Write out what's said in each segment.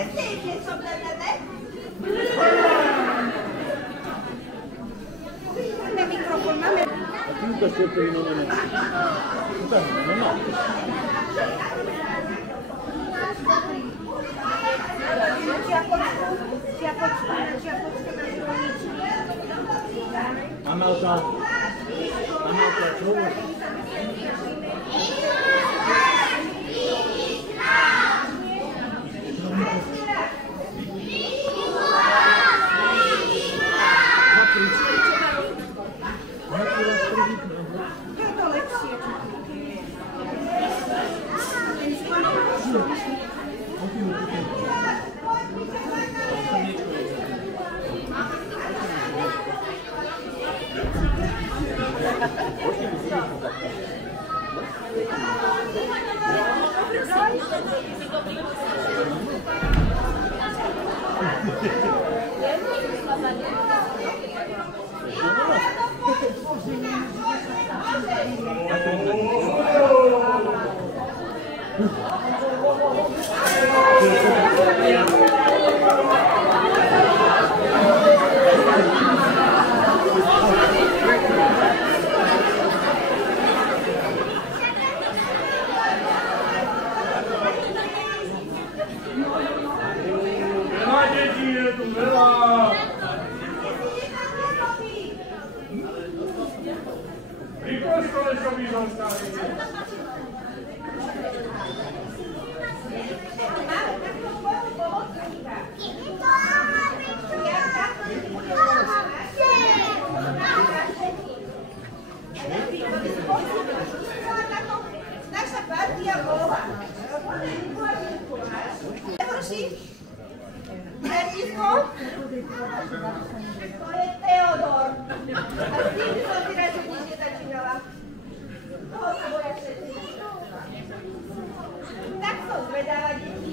Chcete som dane? Na mikrofon máme. Tuto svetlo je novené. Tuto je novené. Amelka, čo? Naša partia bola. Františko? To je Teodor. A s tým som si radšej nič nezačínala. Toho sa boja všetci. Tak som zvedáva, deti.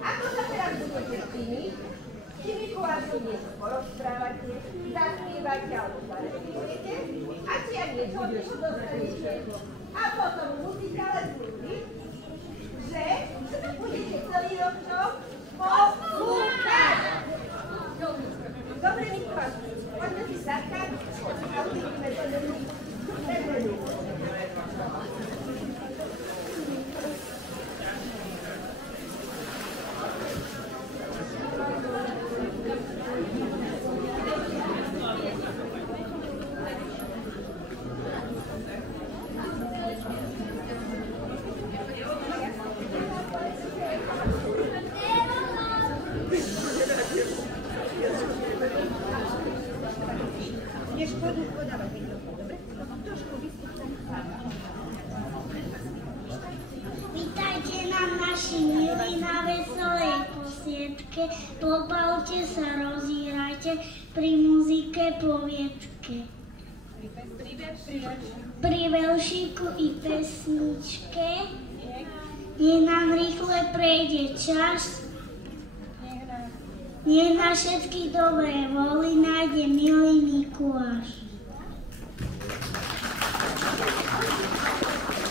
Ako sa teraz budete špiniť? Či Mikulášu niečo porozprávate, zaspievate alebo zarespievate? A či ja niečo dostanete? A potom muzikále slúbi, že to budete celý rok čo? Poslúchať! Dobre, Mikuláš, poďme si sadkať a uvidíme to nebude. Vítajte na naši milí na veselej posvietke, pobavte sa, rozírajte pri muzike poviedke. Pri veľšíku i pesničke, nech nám rýchle prejde čas, nech na všetky dobré vôly nájde milý Mikuláš.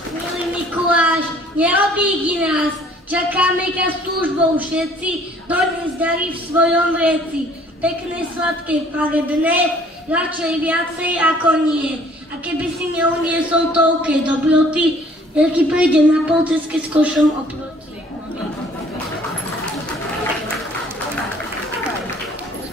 Milý Mikuláš, neobídi nás, čakáme ťa s túžbou všetci, dones dary v svojom vreci. Pekné, sladké, farebné, radšej viacej ako nie. A keby si neuniesol toľké dobroty, ja ti prídem na polceske s košom oproti.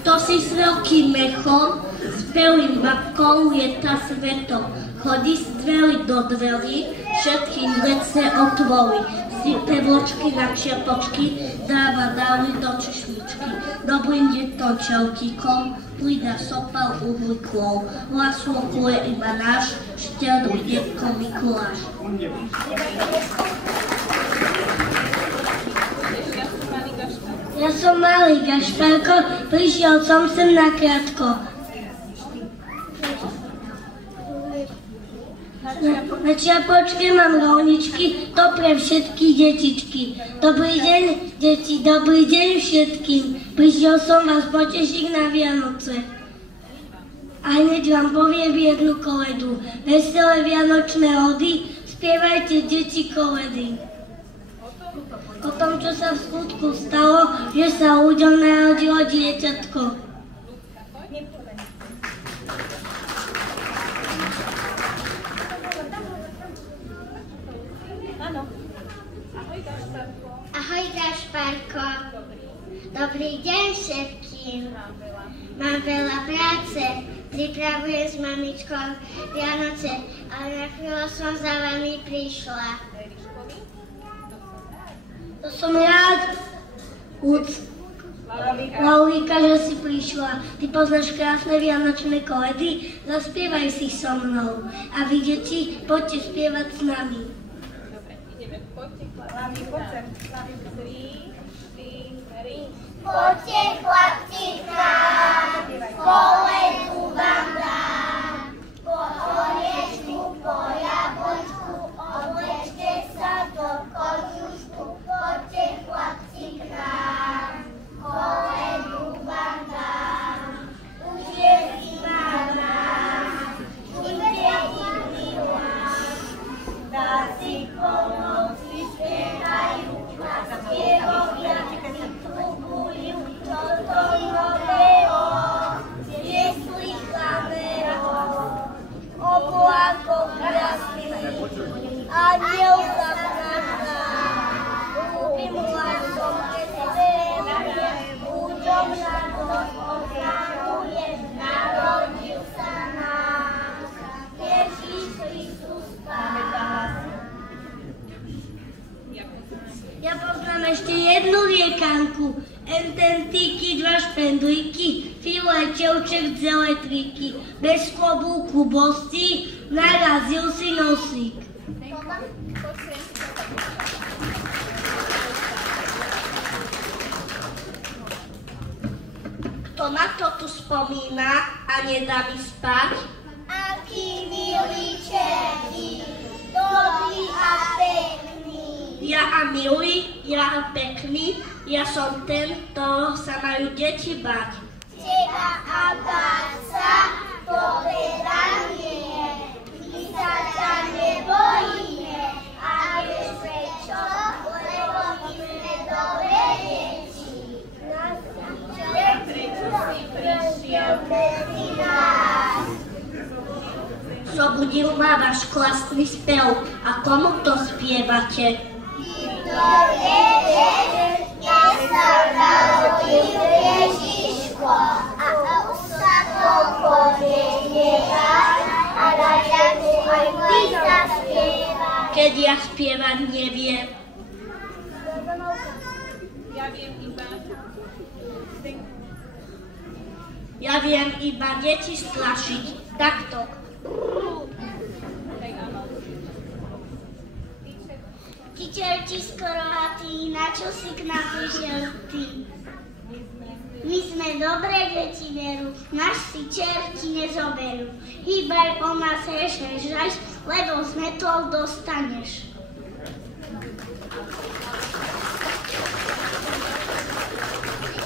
Kto si s veľkým mechom, s pelým babkou lieta svetom, chodí stveli do dverí, všetkým vece otvori, sype vločky na čiapočky, dáva dávy do češmičky. Dobrým deťom čautíkom, plída sopal uhlíkov, vlasu okuje iba náš, štedrý detko Mikuláš. Ja som malý Gašparko, prišiel som sem nakrátko. Na čiapočke mám rovničky, to pre všetky detičky. Dobrý deň, deti, dobrý deň všetkým. Prišiel som vás potešiť na Vianoce. A hneď vám poviem jednu koledu. Veselé vianočné hody, spievajte deti koledy. O tom, čo sa v skutku stalo, že sa ľuďom narodilo dieťatko. Ahoj Gašparko. Dobrý deň všetkým. Mám veľa práce. Pripravujem s mamičkou Vianoce, ale na chvíľu som za vami prišla. To som rád, Laurika, že si prišla. Ty poznáš krásne vianočné koledy? Zaspievaj si so mnou. A vy, deti, poďte spievať s nami. Dobre, ideme. Poďte, chlapi, poďte. 3, 4. Poďte chlapci k nám, koledu vám dám. Po oriešku, po jablčku, oblečte sa do kožušku. Poďte chlapci k nám, koledu vám dám. Už je zima nám, už je milá. Dáci po noci spievajú, a spievovia trubujú. Toto nového, neslychaného, oblákov krásnych, aniel sa vnáša, ľúbim hlasom, keď spievame, ľuďom na noc oznamuje, narodil sa náš, Ježiš Kristus Pán. Ja poznám ešte jednu riekanku. Ententíky, 2 špendlíky, filetevček z elektriky. Bez klobúku bosý, narazil si nosík. Kto na to tu spomína a nedá mi spať? Aký milý Čechy, dobrý a pekný. Ja a milý, ja a pekný, ja som ten, ktorého sa majú deti bať. Teba a báť sa, to teda nie. My sa ťa nebojíme. A vieš prečo? Lebo my sme dobré deti. Si prišiel medzi nás. Zobudil ma váš klasný spev. A komu to spievate? To je, dnes sa narodil Ježiško. A už sa to povie a raďaku aj ty zaspieva. Keď ja spievať neviem. Ja viem iba deti strašiť. Takto. Ty čerti skorohatý, na čo si k nám prišiel ty? My sme dobré deti veru, nás si čerti nezoberú. Hýbaj o nás rešeš, lebo z metol dostaneš.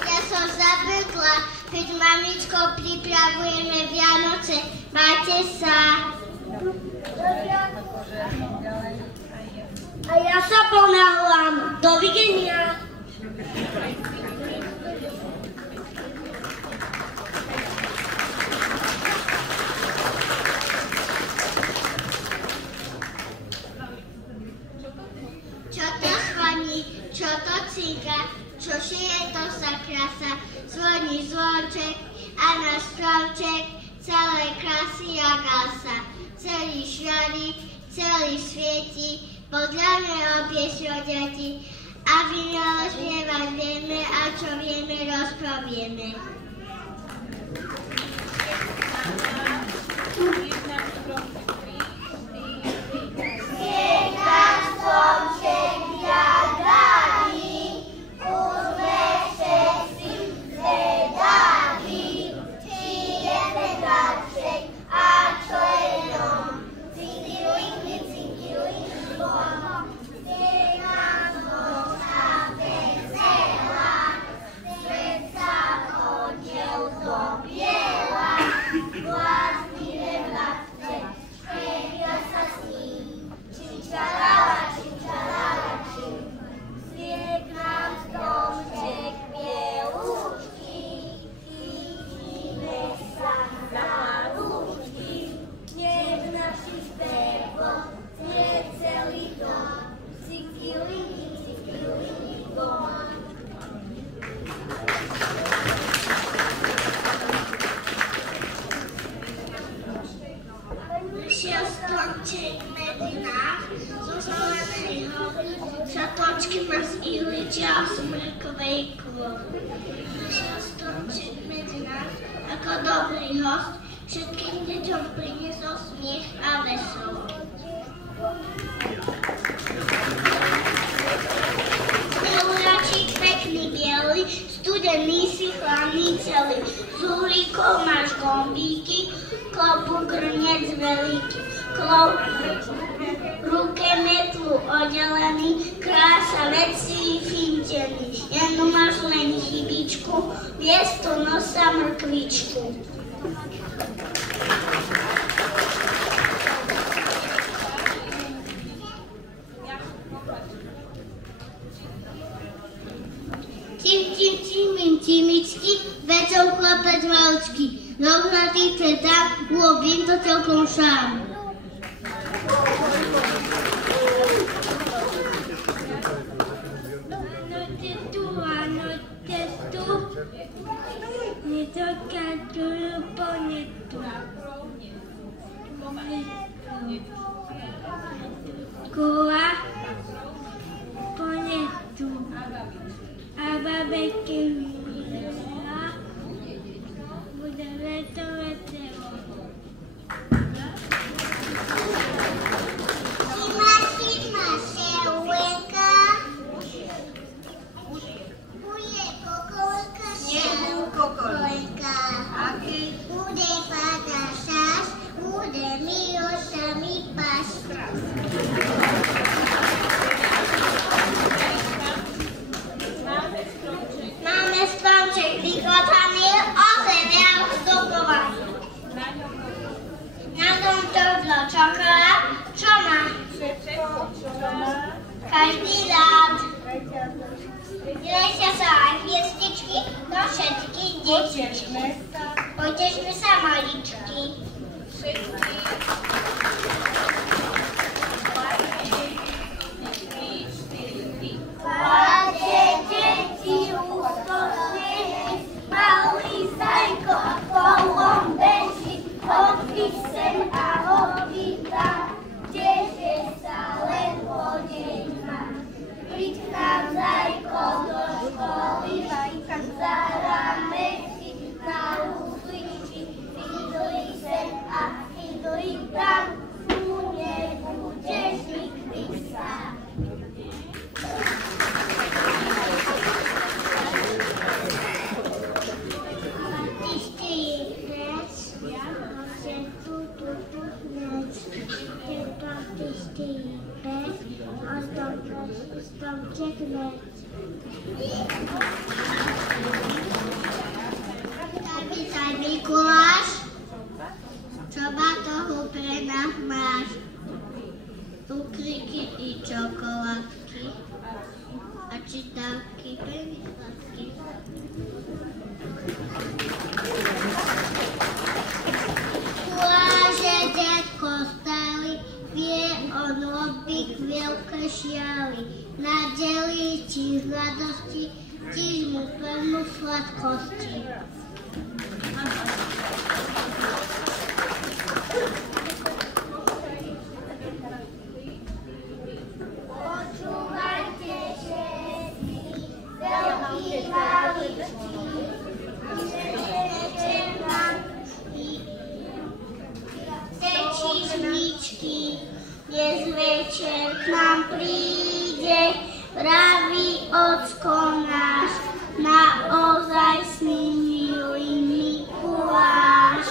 Ja som zabudla, keď mamičko pripravujeme Vianoce. Majte sa. A ja sa ponáhľam. Dovidenia. Čo to zvoní, čo to cíka, čože je to za krása. Zvoní zvonček a na stromček celé krásy a gása. Celý šľadí, celý svieti, podľa mňa piesňu deti. A my rozpievať vieme a čo vieme, rozpovieme. Satočky má z ihličia a smrkovej kvôry. Našiel stromček medzi nás ako dobrý host, všetkým deťom priniesol smiech a veselosť. Snehuľačík pekný biely, studený si chladný celý, z uhlíkov máš gombíky, klobúk hrnec veľký, v ruke metlu oddelený, krása vecí fintený, jednu máš len chybičku, miesto nosa mrkvičku. Cimičky, večer chlapec malčky, rohnatý četá, uobím to celkom šám. Áno, testu, nedokážujú po netu. Kola po netu. A babeky vyhrala, bude leto veselo. Šima, šelenka, bude kokolka, bude patašaš, bude Miloša mi paš. Máme stromček vykladaný, ozevial zdobovaný. Na tom trdlo čokolád, čo má? Každý rád. Lesia sa aj hviezdičky do všetkých detičky. Potežme sa maličky. Páde deti ústosne, malý zajko kolom beží, hopi sem a hopi tam, kdeže sa len podeň má. Príď k nám zajko do školy, zaráme si na úzličky, idli sem a idli tam, tu nebudeš nikdy sám. Vítaj, Mikuláš, čo ma toho pre nás máš? Cukríky i čokoládky a čítavky veľmi sladké. Kláže detko stály, vie on obik veľké šialy, nadeli ti radosti, tiež mu plnú sladkosti. Počúvajte všetci, veľký maličký, večer nám tečí žličky, dnes večer k nám príde, pravý ocko náš, naozajstný milý Mikuláš.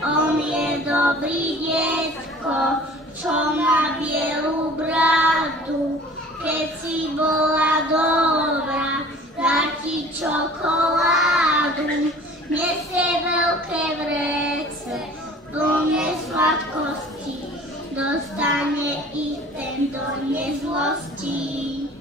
On je dobrý detko, čo má bielú bradu, keď si bola dobrá, dá ti čokoládu, nesie veľké vrece, plné sladkosti, dostane ich ten do nezlosti.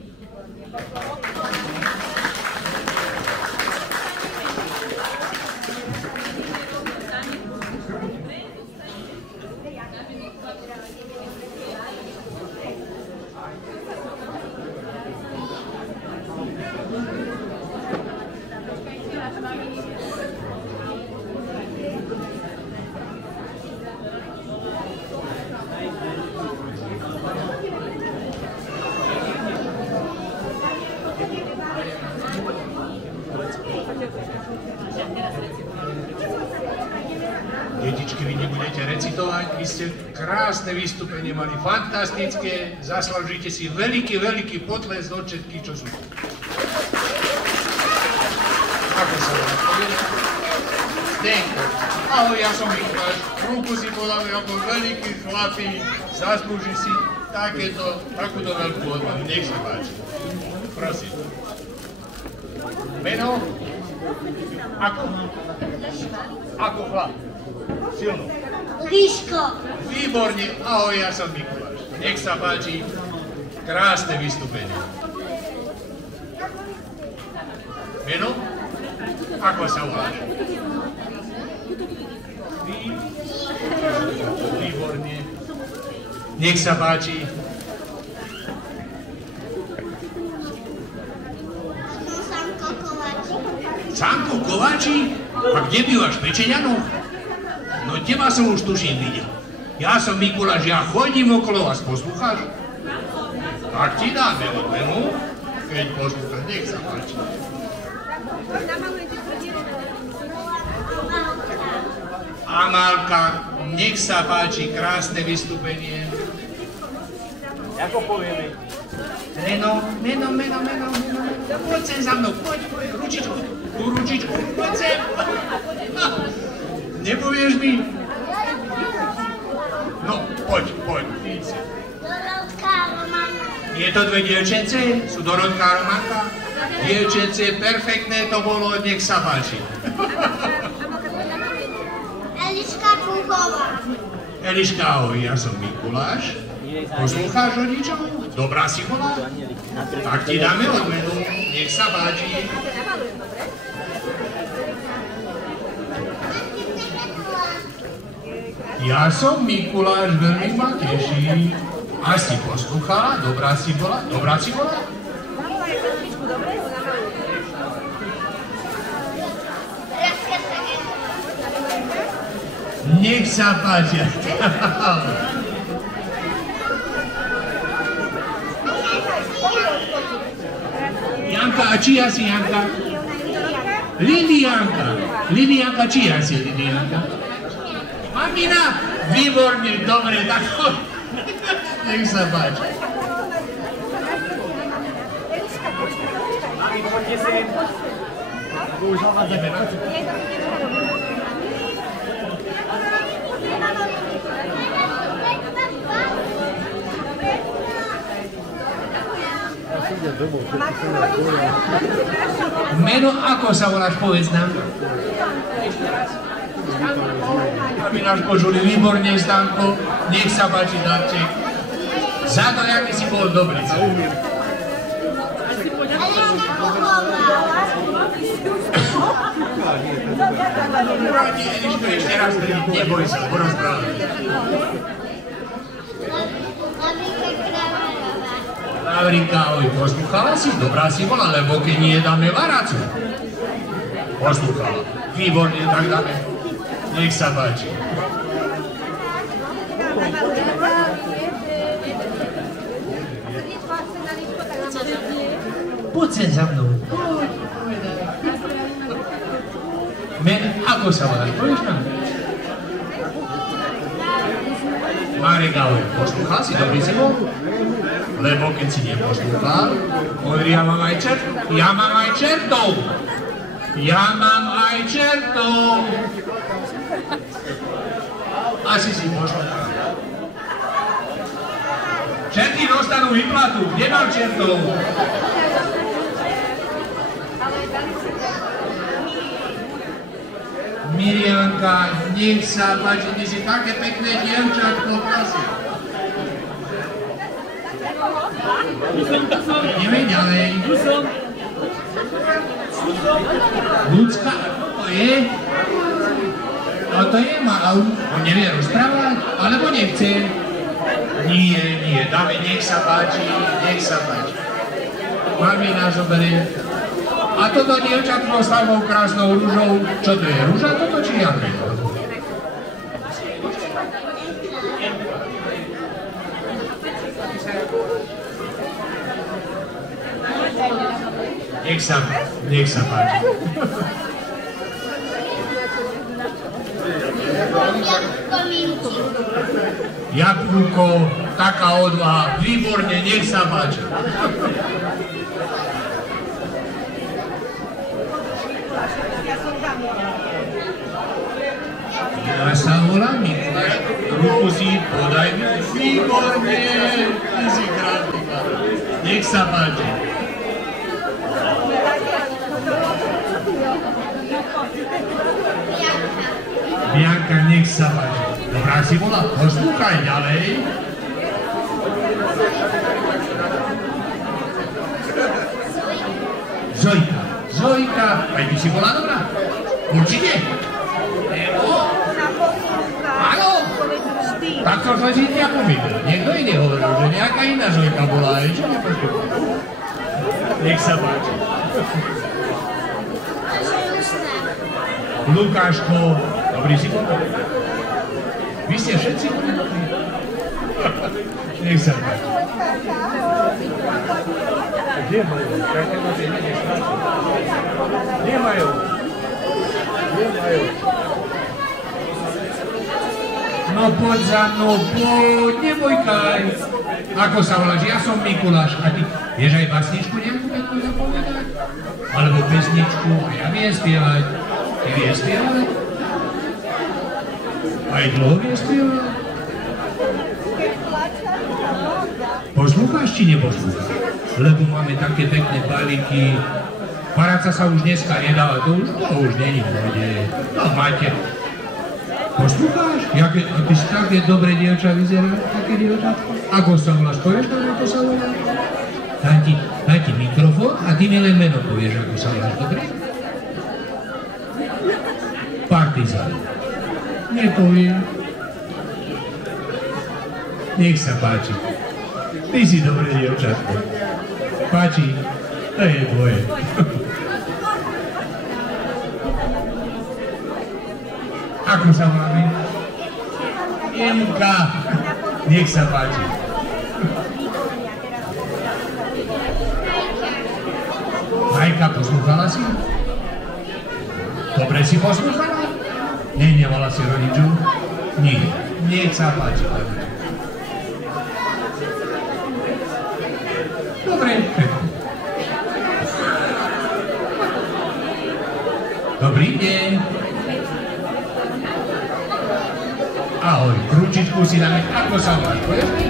recitovať. Vy ste krásne vystúpenie mali, fantastické. Zaslúžite si veľký, veľký potles od všetkých, čo sú tu. Ako sa vám povie? Zdenko. Ahoj, ja som Mikuláš. Ruku si podal ako veľký chlapík. Zaslúži si takúto veľkú odmenu. Nech sa páči. Prosím. Meno? Ako chlap? Silno. Liško. Výborne. Ahoj, ja som Mikuláš. Nech sa páči. Krásne vystúpenie. Meno? Ako sa voláš? Výborne. Nech sa páči. Sanko Kováči? A kde bývaš? V Pečeňanoch? No teba som už tuším videl. Ja som Mikuláš, ja chodím okolo vás, poslúchaš? Tak ti dáme odmenu, keď poslúchaš, nech sa páči. Amálka, nech sa páči, krásne vystúpenie. Ako povieme? Meno. Poď sem za mnou, poď, ručičku, poď sem. Nepovieš mi? No, poď, vidíš si. Dorotka a Romanka. Je to dve dievčence? Sú Dorotka a Romanka? Dievčence, perfektné to bolo, nech sa páči. Eliška Kuchová. Eliška, ahoj, ja som Mikuláš. Poslúcháš rodičov? Dobrá si bola? Tak ti dáme odmenu, nech sa páči. Ja som Mikuláš, veľmi ma teší. A si poslúchala? Dobrá si bola? Nech sa páči. Janka, a čia si Janka? Lilianka, čia si Lilianka? Mamina, výborne, dobre, tak nech sa páči. Mami, poďte sem. Už ho vás zaberá. Meno, ako sa voláš, povedz nám? Aby náš počuli, výborne, Stanko, nech sa páči, darček. Za to, jaký si bol dobrý. Proti Eliško, ešte raz, neboj sa, porozprávať. Lavrinka, ahoj, poslúchala si? Dobrá si bola, lebo keď nie, dáme varacu. Poslúchala. Výborne, tak dáme. Nech sa páči. Poď sem za mnou. Ako sa voláš? Povieš nám? Marek, ahoj, poslúchal si? Dobrý si bol? Lebo keď si neposlúchal, hovorí, ja mám aj čertov. Asi si poslúchal. Čerty dostanú výplatu, kde mám čertov? Mirianka, nech sa páči, ty si také pekné dievčatko, prosím. Ideme ďalej. Ľudská, to je? No to je, on nevie rozprávať, alebo nechce? Nie, dáme, nech sa páči. Mami nás oberie. A toto dievčatko s samou krásnou rúžou, čo to je? Rúža toto či jablko? Nech sa páči. Komínky. Fuko, taká odvaha, výborne, nech sa páči. Ja sa volám Mikuláš, ruku si podaj mi, výborne, ty si krásny, nech sa páči. Bianka, nech sa páči. Dobrá si bola, poslúchaj ďalej. Zojka, Zojka, aj by si bola dobrá? Určite? Nebo? Áno? Tak to som si nepomýlil. Niekto iný hovoril, že nejaká iná Zojka bola, aj čo neposlúchaj. Nech sa páči. Lukáško, dobrý si bol? Vy ste všetci boli dobrí? Nech sa páči. Kde majú? Kde majú? No poď za mnou, poď, nebojkaj. Ako sa voláš? Ja som Mikuláš. A ty vieš aj básničku nejakú peknú zapovedať? Alebo pesničku? A ja viem spievať. Ty vieš spievať? Aj dlho vieš spievať? Poslúcháš či neposlúcháš? Lebo máme také pekné balíky. Paráca sa už dneska nedáva, to už není v vode. No máte. Poslúcháš? A ty si také dobré dievča vyzeráš, také dievčatko? Ako sa voláš? Povieš nám, ako sa voláš? Daj ti mikrofón a ty mi len meno povieš, ako sa voláš, dobre? Partizán. Nepoviem. Nech sa páči. Ty si dobré dievčatko. Páči, to je tvoje. Ako sa máme? Jenka, nech sa páči. Majka, poslúchala si? Dobre si poslúchala? Nenevala si rodiču? Nie, nech sa páči. Dobre. Dobrý deň. Ahoj, ručičku si dáme, ako sa máš, povieš mi?